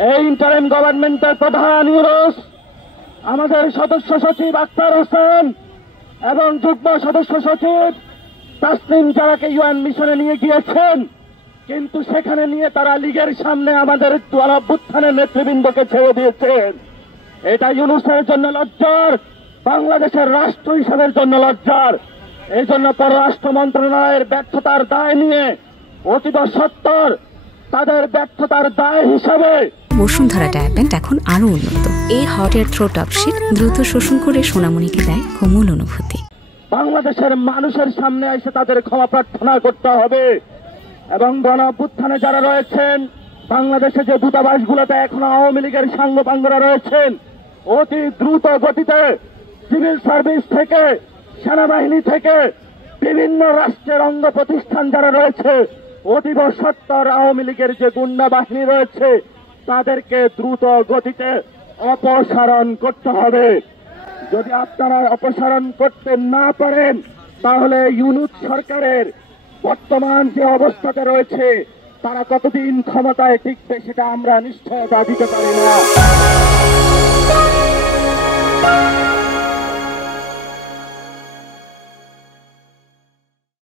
এই ইন্টারিম গভর্নমেন্টের প্রধান ইউনূস, আমাদের সদস্য সচিব আখতার হোসেন এবং যুগ্ম সদস্য সচিব তাসনিম জারাকে ইউএন মিশনে নিয়ে গিয়েছেন, কিন্তু সেখানে নিয়ে তারা লীগের সামনে আমাদের গণঅভ্যুত্থানের নেতৃবৃন্দকে ছেড়ে দিয়েছেন। এটা ইউনূসের জন্য লজ্জার, বাংলাদেশের রাষ্ট্র হিসাবের জন্য লজ্জার। এই জন্য পররাষ্ট্র মন্ত্রণালয়ের ব্যর্থতার দায় নিয়ে অতীব সত্তর তাদের ব্যর্থতার দায় হিসাবে বসুন্ধরা ডায়াপেন্ট এখন আরো উন্নত। এই hot air through top sheet দ্রুত শোষণ করে সোনামণিকে দেয় কোমল অনুভূতি। বাংলাদেশের মানুষের সামনে এসে তাদের ক্ষমা প্রার্থনা করতে হবে এবং গণঅভ্যুত্থানে যারা রয়েছেন, বাংলাদেশে যে দূতাবাসগুলোতে এখনো আওয়ামী লীগের সাঙ্গপাঙ্গরা রয়েছেন, অতি দ্রুত গতিতে সিভিল সার্ভিস থেকে, সেনাবাহিনী থেকে, বিভিন্ন রাষ্ট্রের অঙ্গ প্রতিষ্ঠান যারা রয়েছে, অতীব সত্তর আওয়ামী লীগের যে গুন্ডা বাহিনী রয়েছে, তাদেরকে দ্রুত গতিতে অপসারণ করতে হবে। যদি আপনারা অপসারণ করতে না পারেন, তাহলে ইউনূস সরকারের বর্তমান যে অবস্থাতে রয়েছে, তারা কতদিন ক্ষমতায় টিকবে সেটা আমরা নিশ্চয়তা দিতে পারি না।